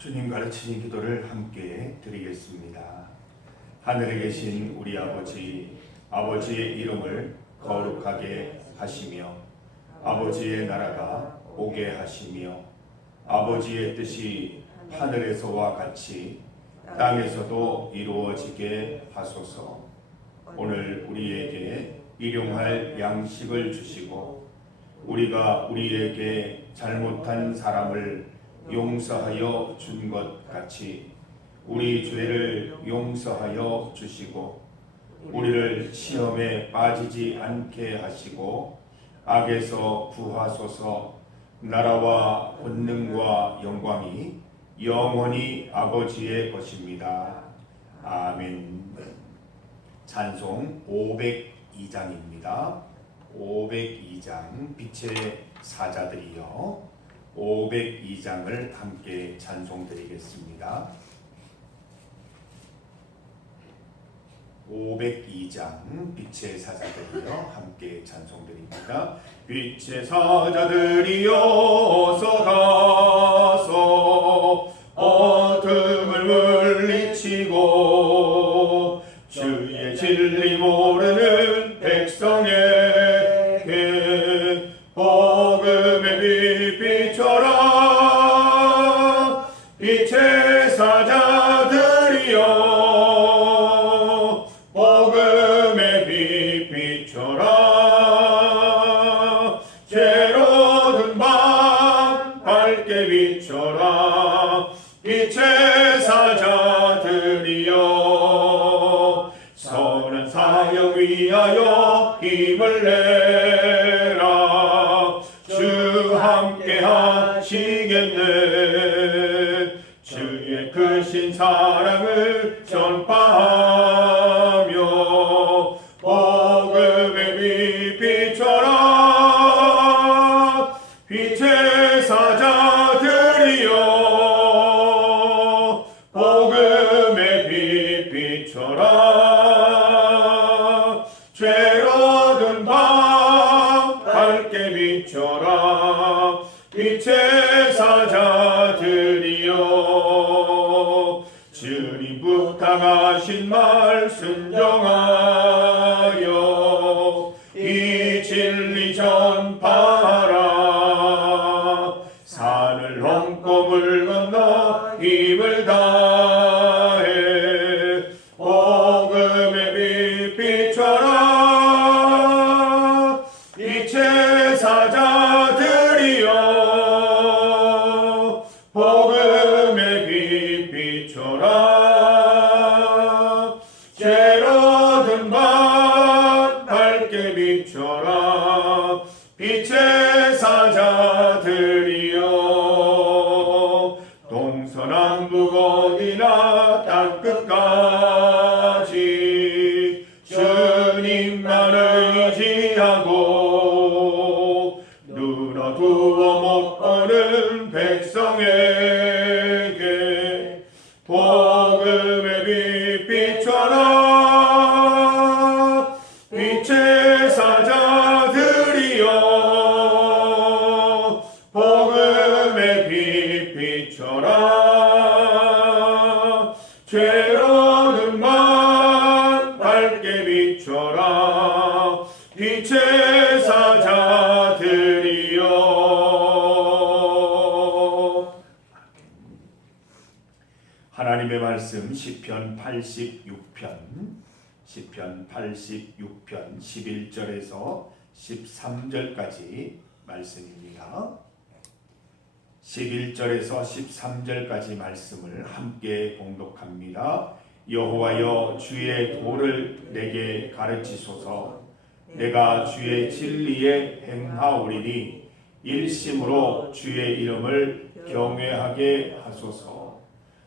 주님 가르치신 기도를 함께 드리겠습니다. 하늘에 계신 우리 아버지, 아버지의 이름을 거룩하게 하시며 아버지의 나라가 오게 하시며 아버지의 뜻이 하늘에서와 같이 땅에서도 이루어지게 하소서. 오늘 우리에게 일용할 양식을 주시고 우리가 우리에게 잘못한 사람을 용서하여 준 것 같이 우리 죄를 용서하여 주시고 우리를 시험에 빠지지 않게 하시고 악에서 구하소서. 나라와 권능과 영광이 영원히 아버지의 것입니다. 아멘. 찬송 502장입니다. 502장 빛의 사자들이여 502장을 함께 찬송드리겠습니다. 502장 빛의 사자들이여 함께 찬송드립니다. 빛의 사자들이여 어서 가서 어둠을 물리치고 주의 진리 모르는 백성에게 복음의 빛 비춰라. 빛의 사자들이여 복음의 빛 비춰라. 죄로 든 밤 밝게 비춰라. 빛의 사자들이여 선한 사역 위하여 힘을 내라. 주 함께 하시겠네. 주의 크신 사랑을 전파하며 복음의 빛 비춰라. 빛의 사자들이여 복음의 빛 비춰라. 죄로 든 밤 밝게 비춰라. 빛의 사자들이여 주님 부탁하신 말 순종하여 이 진리 전파하라. 산을 넘고 물 건너 힘을 다해 복음의 빛 비춰라. 빛의 사자들이여 복음의 빛 비춰라. 죄로 든 밤 밝게 비춰라. 빛의 사자들이여 동서남북 어디나 땅끝까지 주님만 의지하고 눈어두어 못 보는 백성에게 복음의 빛 비춰라. 빛의 사자들이여 복음의 빛 비춰라. 죄로 든 밤 밝게 비춰라. 빛의 사자들이여. 하나님의 말씀 시편 86편 11절에서 13절까지 말씀입니다. 11절에서 13절까지 말씀을 함께 봉독합니다. 여호와여 주의 도를 내게 가르치소서. 내가 주의 진리에 행하오리니 일심으로 주의 이름을 경외하게 하소서.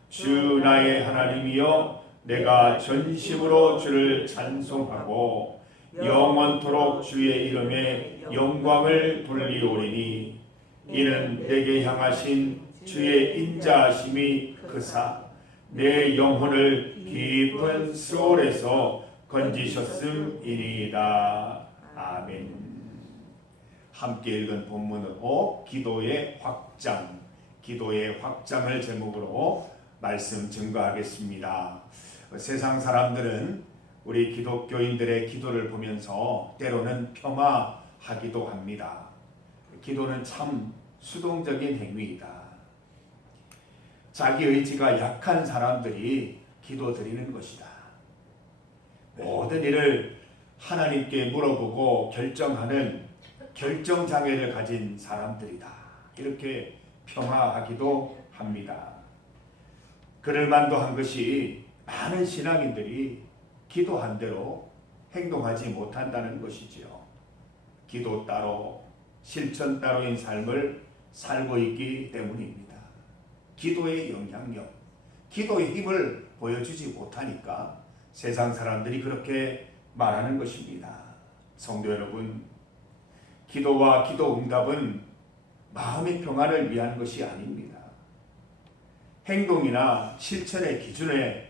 주 나의 하나님이여 내가 전심으로 주를 찬송하고 영원토록 주의 이름에 영광을 돌리오리니 이는 내게 향하신 주의 인자하심이 크사 내 영혼을 깊은 스올에서 건지셨음이니이다. 아멘. 함께 읽은 본문으로 기도의 확장, 기도의 확장을 제목으로 말씀 증거하겠습니다. 세상 사람들은 우리 기독교인들의 기도를 보면서 때로는 폄하하기도 합니다. 기도는 참 수동적인 행위이다. 자기 의지가 약한 사람들이 기도 드리는 것이다. 모든 일을 하나님께 물어보고 결정하는 결정장애를 가진 사람들이다. 이렇게 폄하하기도 합니다. 그럴 만도 한 것이 많은 신앙인들이 기도한 대로 행동하지 못한다는 것이지요. 기도 따로 실천 따로인 삶을 살고 있기 때문입니다. 기도의 영향력, 기도의 힘을 보여주지 못하니까 세상 사람들이 그렇게 말하는 것입니다. 성도 여러분, 기도와 기도 응답은 마음의 평안을 위한 것이 아닙니다. 행동이나 실천의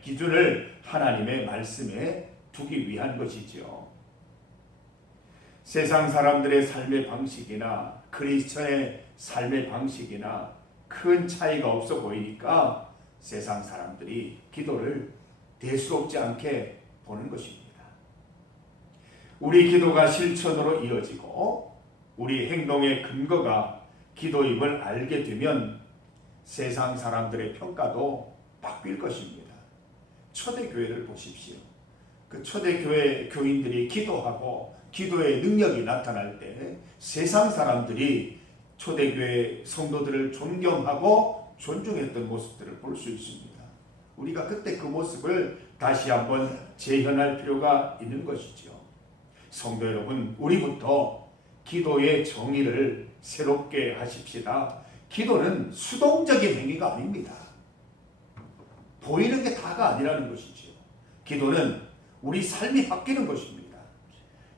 기준을 하나님의 말씀에 두기 위한 것이지요. 세상 사람들의 삶의 방식이나 크리스천의 삶의 방식이나 큰 차이가 없어 보이니까 세상 사람들이 기도를 대수롭지 않게 보는 것입니다. 우리 기도가 실천으로 이어지고 우리 행동의 근거가 기도임을 알게 되면 세상 사람들의 평가도 바뀔 것입니다. 초대교회를 보십시오. 그 초대교회 교인들이 기도하고 기도의 능력이 나타날 때 세상 사람들이 초대교회 성도들을 존경하고 존중했던 모습들을 볼 수 있습니다. 우리가 그때 그 모습을 다시 한번 재현할 필요가 있는 것이죠. 성도 여러분, 우리부터 기도의 정의를 새롭게 하십시다. 기도는 수동적인 행위가 아닙니다. 보이는 게 다가 아니라는 것이죠. 기도는 우리 삶이 바뀌는 것입니다.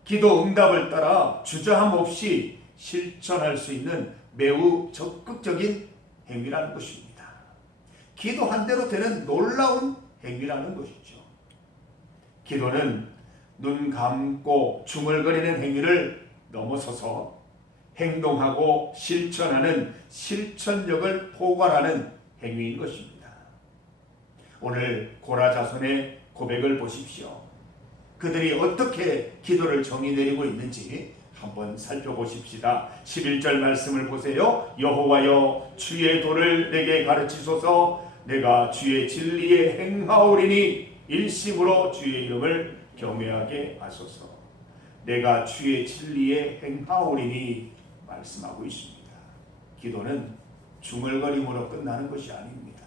기도 응답을 따라 주저함 없이 실천할 수 있는 매우 적극적인 행위라는 것입니다. 기도한 대로 되는 놀라운 행위라는 것이죠. 기도는 눈 감고 중얼거리는 행위를 넘어서서 행동하고 실천하는 실천력을 포괄하는 행위인 것입니다. 오늘 고라 자손의 고백을 보십시오. 그들이 어떻게 기도를 정의 내리고 있는지 한번 살펴보십시다. 11절 말씀을 보세요. 여호와여 주의 도를 내게 가르치소서. 내가 주의 진리에 행하오리니 일심으로 주의 이름을 경외하게 하소서. 내가 주의 진리에 행하오리니 말씀하고 있습니다. 기도는 중얼거림으로 끝나는 것이 아닙니다.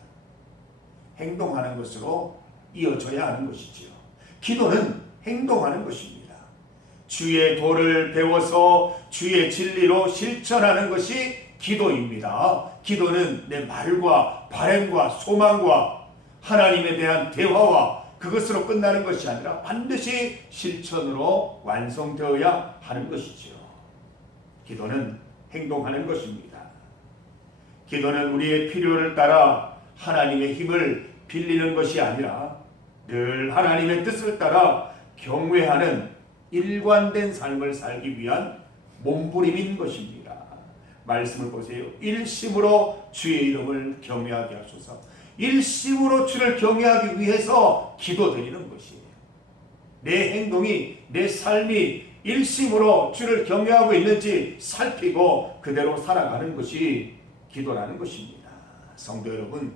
행동하는 것으로 이어져야 하는 것이지요. 기도는 행동하는 것입니다. 주의 도를 배워서 주의 진리로 실천하는 것이 기도입니다. 기도는 내 말과 바램과 소망과 하나님에 대한 대화와 그것으로 끝나는 것이 아니라 반드시 실천으로 완성되어야 하는 것이죠. 기도는 행동하는 것입니다. 기도는 우리의 필요를 따라 하나님의 힘을 빌리는 것이 아니라 늘 하나님의 뜻을 따라 경외하는 일관된 삶을 살기 위한 몸부림인 것입니다. 말씀을 보세요. 일심으로 주의 이름을 경외하게 하소서. 일심으로 주를 경외하기 위해서 기도드리는 것이에요. 내 행동이, 내 삶이 일심으로 주를 경외하고 있는지 살피고 그대로 살아가는 것이 기도라는 것입니다. 성도 여러분,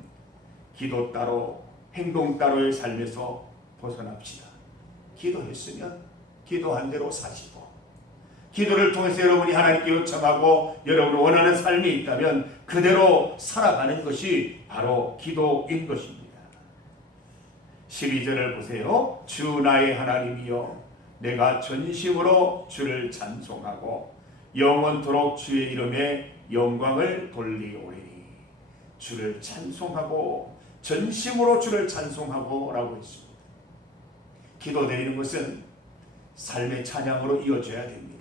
기도 따로 행동 따로의 삶에서 벗어납시다. 기도했으면 기도한 대로 사시고, 기도를 통해서 여러분이 하나님께 요청하고 여러분이 원하는 삶이 있다면 그대로 살아가는 것이 바로 기도인 것입니다. 12절을 보세요. 주 나의 하나님이여 내가 전심으로 주를 찬송하고 영원토록 주의 이름에 영광을 돌리오리니. 주를 찬송하고 전심으로 주를 찬송하고 라고 했습니다. 기도드리는 것은 삶의 찬양으로 이어져야 됩니다.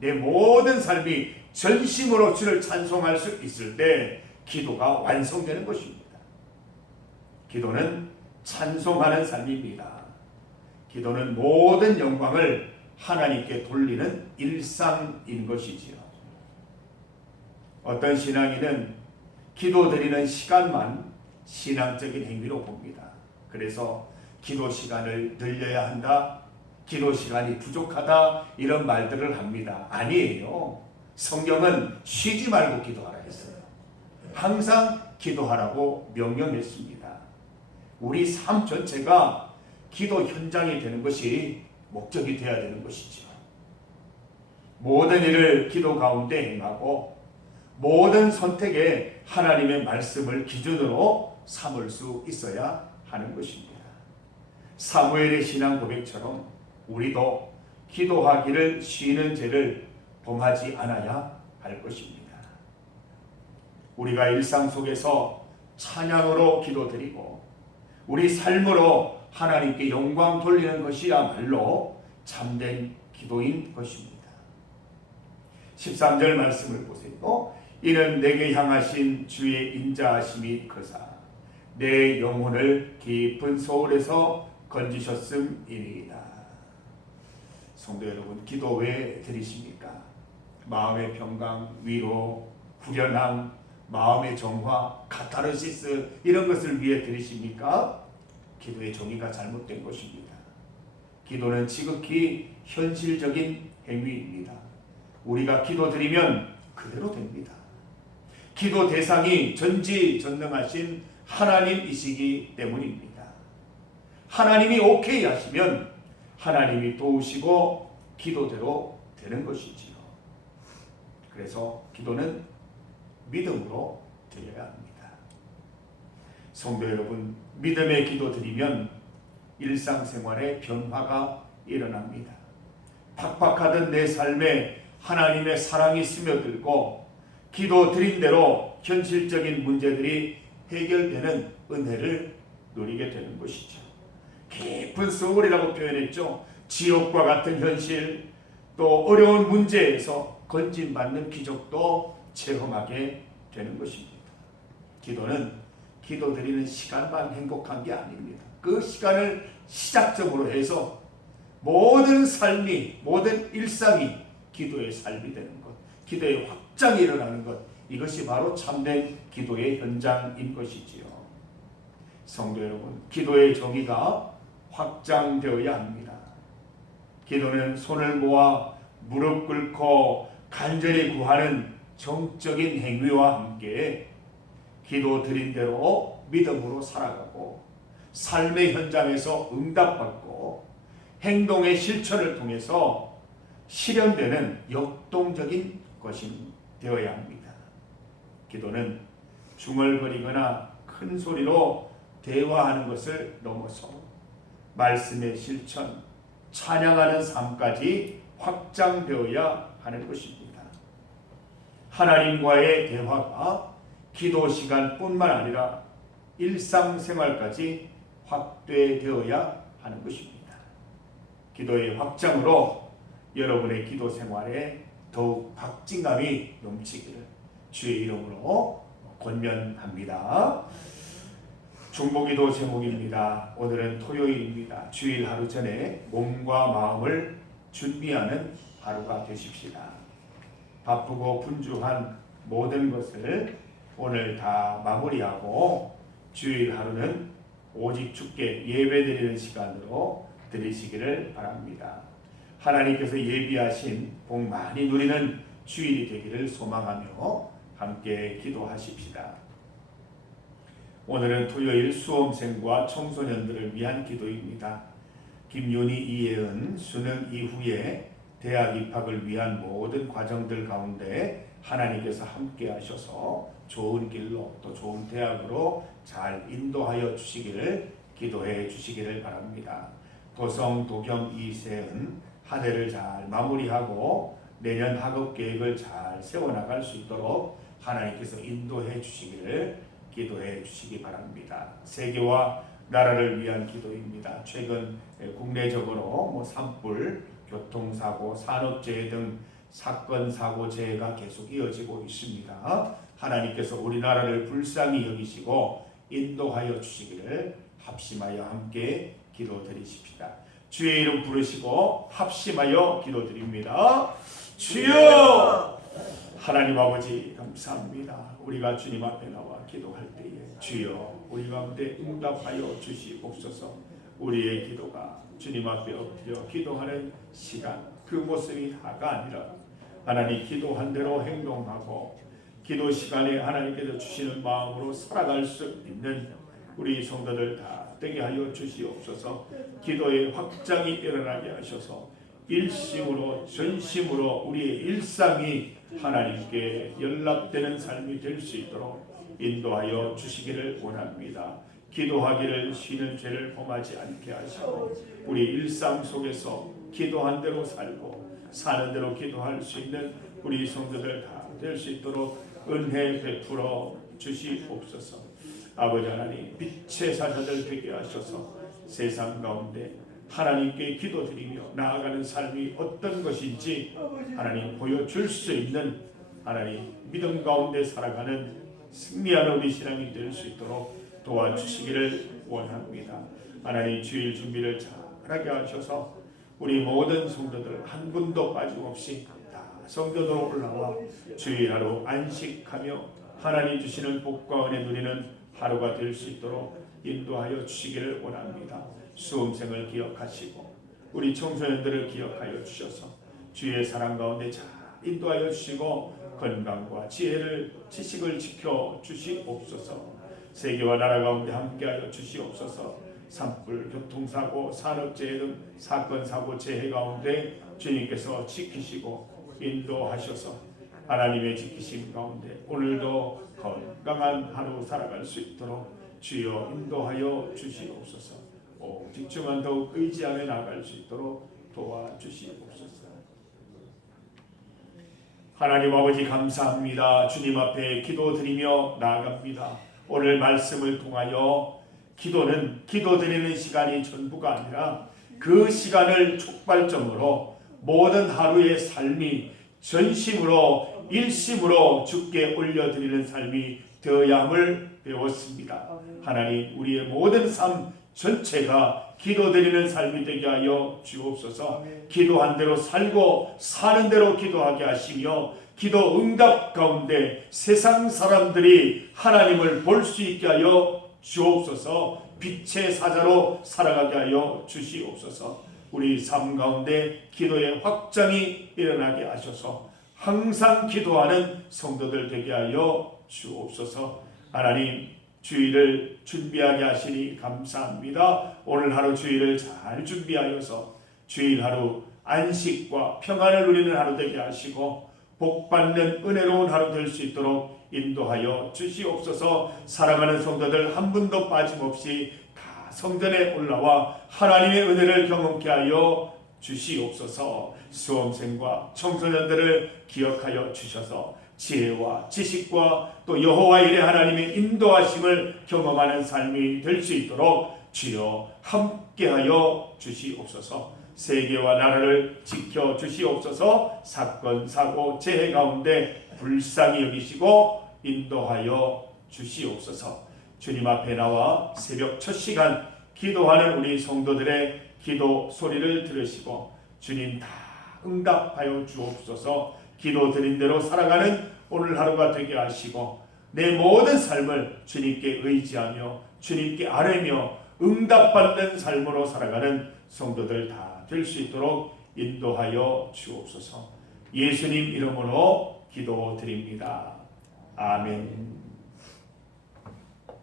내 모든 삶이 전심으로 주를 찬송할 수 있을 때 기도가 완성되는 것입니다. 기도는 찬송하는 삶입니다. 기도는 모든 영광을 하나님께 돌리는 일상인 것이지요. 어떤 신앙인은 기도드리는 시간만 신앙적인 행위로 봅니다. 그래서 기도 시간을 늘려야 한다, 기도 시간이 부족하다, 이런 말들을 합니다. 아니에요. 성경은 쉬지 말고 기도하라 했어요. 항상 기도하라고 명령했습니다. 우리 삶 전체가 기도 현장이 되는 것이 목적이 되어야 되는 것이죠. 모든 일을 기도 가운데 행하고 모든 선택에 하나님의 말씀을 기준으로 삼을 수 있어야 하는 것입니다. 사무엘의 신앙 고백처럼 우리도 기도하기를 쉬는 죄를 범하지 않아야 할 것입니다. 우리가 일상 속에서 찬양으로 기도드리고 우리 삶으로 하나님께 영광 돌리는 것이야말로 참된 기도인 것입니다. 13절 말씀을 보세요. 이는 내게 향하신 주의 인자하심이 크사 내 영혼을 깊은 소울에서 건지셨음이니이다. 성도 여러분, 기도 왜 드리십니까? 마음의 평강, 위로, 후련함, 마음의 정화, 카타르시스, 이런 것을 위해 드리십니까? 기도의 정의가 잘못된 것입니다. 기도는 지극히 현실적인 행위입니다. 우리가 기도드리면 그대로 됩니다. 기도 대상이 전지전능하신 하나님이시기 때문입니다. 하나님이 오케이 하시면 하나님이 도우시고 기도대로 되는 것이지요. 그래서 기도는 믿음으로 드려야 합니다. 성도 여러분, 믿음의 기도 드리면 일상생활에 변화가 일어납니다. 팍팍하던 내 삶에 하나님의 사랑이 스며들고 기도 드린 대로 현실적인 문제들이 해결되는 은혜를 누리게 되는 것이죠. 깊은 소울이라고 표현했죠. 지옥과 같은 현실, 또 어려운 문제에서 건진받는 기적도 체험하게 되는 것입니다. 기도는 기도드리는 시간만 행복한 게 아닙니다. 그 시간을 시작점으로 해서 모든 삶이, 모든 일상이 기도의 삶이 되는 것, 기도의 확장이 일어나는 것, 이것이 바로 참된 기도의 현장인 것이지요. 성도 여러분, 기도의 정의가 확장되어야 합니다. 기도는 손을 모아 무릎 꿇고 간절히 구하는 정적인 행위와 함께 기도 드린 대로 믿음으로 살아가고 삶의 현장에서 응답받고 행동의 실천을 통해서 실현되는 역동적인 것이 되어야 합니다. 기도는 중얼거리거나 큰 소리로 대화하는 것을 넘어서 말씀의 실천, 찬양하는 삶까지 확장되어야 하는 것입니다. 하나님과의 대화가 기도 시간뿐만 아니라 일상생활까지 확대되어야 하는 것입니다. 기도의 확장으로 여러분의 기도 생활에 더욱 박진감이 넘치기를 주의 이름으로 권면합니다. 중보기도 제목입니다. 오늘은 토요일입니다. 주일 하루 전에 몸과 마음을 준비하는 하루가 되십시다. 바쁘고 분주한 모든 것을 오늘 다 마무리하고 주일 하루는 오직 주께 예배드리는 시간으로 드리시기를 바랍니다. 하나님께서 예비하신 복 많이 누리는 주일이 되기를 소망하며 함께 기도하십시다. 오늘은 토요일 수험생과 청소년들을 위한 기도입니다. 김윤희, 이혜은 수능 이후에 대학 입학을 위한 모든 과정들 가운데 하나님께서 함께 하셔서 좋은 길로 또 좋은 대학으로 잘 인도하여 주시기를 기도해 주시기를 바랍니다. 도성, 도겸, 이세은 한 해를 잘 마무리하고 내년 학업 계획을 잘 세워나갈 수 있도록 하나님께서 인도해 주시기를 기도해 주시기 바랍니다. 세계와 나라를 위한 기도입니다. 최근 국내적으로 산불, 교통사고, 산업재해 등 사건, 사고, 재해가 계속 이어지고 있습니다. 하나님께서 우리나라를 불쌍히 여기시고 인도하여 주시기를 합심하여 함께 기도드리십시다. 주의 이름 부르시고 합심하여 기도드립니다. 주여! 하나님 아버지 감사합니다. 우리가 주님 앞에 나와 기도할 때에 주여 우리 가운데 응답하여 주시옵소서. 우리의 기도가 주님 앞에 엎드려 기도하는 시간, 그 모습이 다가 아니라 하나님 기도한 대로 행동하고 기도 시간에 하나님께서 주시는 마음으로 살아갈 수 있는 우리 성도들 다 되게 하여 주시옵소서. 기도의 확장이 일어나게 하셔서 일심으로 전심으로 우리의 일상이 하나님께 연락되는 삶이 될 수 있도록 인도하여 주시기를 원합니다. 기도하기를 쉬는 죄를 범하지 않게 하시고 우리 일상 속에서 기도한 대로 살고 사는 대로 기도할 수 있는 우리 성도들 다 될 수 있도록 은혜 베풀어 주시옵소서. 아버지 하나님, 빛의 사자들 되게 하셔서 세상 가운데 하나님께 기도드리며 나아가는 삶이 어떤 것인지 하나님 보여줄 수 있는 하나님 믿음 가운데 살아가는 승리하는 우리 신앙이 될 수 있도록 도와주시기를 원합니다. 하나님 주일 준비를 잘하게 하셔서 우리 모든 성도들 한 분도 빠짐없이 다 성도로 올라와 주일 하루 안식하며 하나님 주시는 복과 은혜 누리는 하루가 될 수 있도록 인도하여 주시기를 원합니다. 수험생을 기억하시고 우리 청소년들을 기억하여 주셔서 주의 사랑 가운데 잘 인도하여 주시고 건강과 지식을 지켜 주시옵소서. 세계와 나라 가운데 함께하여 주시옵소서. 산불, 교통사고, 산업재해 등 사건, 사고, 재해 가운데 주님께서 지키시고 인도하셔서 하나님의 지키심 가운데 오늘도 건강한 하루 살아갈 수 있도록 주여 인도하여 주시옵소서. 오직 주만 더욱 의지하며 나아갈 수 있도록 도와주시옵소서. 하나님 아버지 감사합니다. 주님 앞에 기도드리며 나아갑니다. 오늘 말씀을 통하여 기도드리는 시간이 전부가 아니라 그 시간을 촉발점으로 모든 하루의 삶이 전심으로 일심으로 주께 올려드리는 삶이 되어야 함을 배웠습니다. 하나님 우리의 모든 삶 전체가 기도드리는 삶이 되게 하여 주옵소서. 기도한 대로 살고 사는 대로 기도하게 하시며 기도 응답 가운데 세상 사람들이 하나님을 볼 수 있게 하여 주옵소서. 빛의 사자로 살아가게 하여 주시옵소서. 우리 삶 가운데 기도의 확장이 일어나게 하셔서 항상 기도하는 성도들 되게 하여 주옵소서. 하나님 주일을 준비하게 하시니 감사합니다. 오늘 하루 주일을 잘 준비하여서 주일 하루 안식과 평안을 누리는 하루 되게 하시고 복받는 은혜로운 하루 될 수 있도록 인도하여 주시옵소서. 사랑하는 성도들 한 분도 빠짐없이 다 성전에 올라와 하나님의 은혜를 경험케 하여 주시옵소서. 수험생과 청소년들을 기억하여 주셔서 지혜와 지식과 또 여호와 일의 하나님의 인도하심을 경험하는 삶이 될 수 있도록 주여 함께하여 주시옵소서. 세계와 나라를 지켜 주시옵소서. 사건, 사고, 재해 가운데 불쌍히 여기시고 인도하여 주시옵소서. 주님 앞에 나와 새벽 첫 시간 기도하는 우리 성도들의 기도 소리를 들으시고 주님 다 응답하여 주옵소서. 기도 드린 대로 살아가는 오늘 하루가 되게 하시고 내 모든 삶을 주님께 의지하며 주님께 아뢰며 응답받는 삶으로 살아가는 성도들 다 될 수 있도록 인도하여 주옵소서. 예수님 이름으로 기도드립니다. 아멘.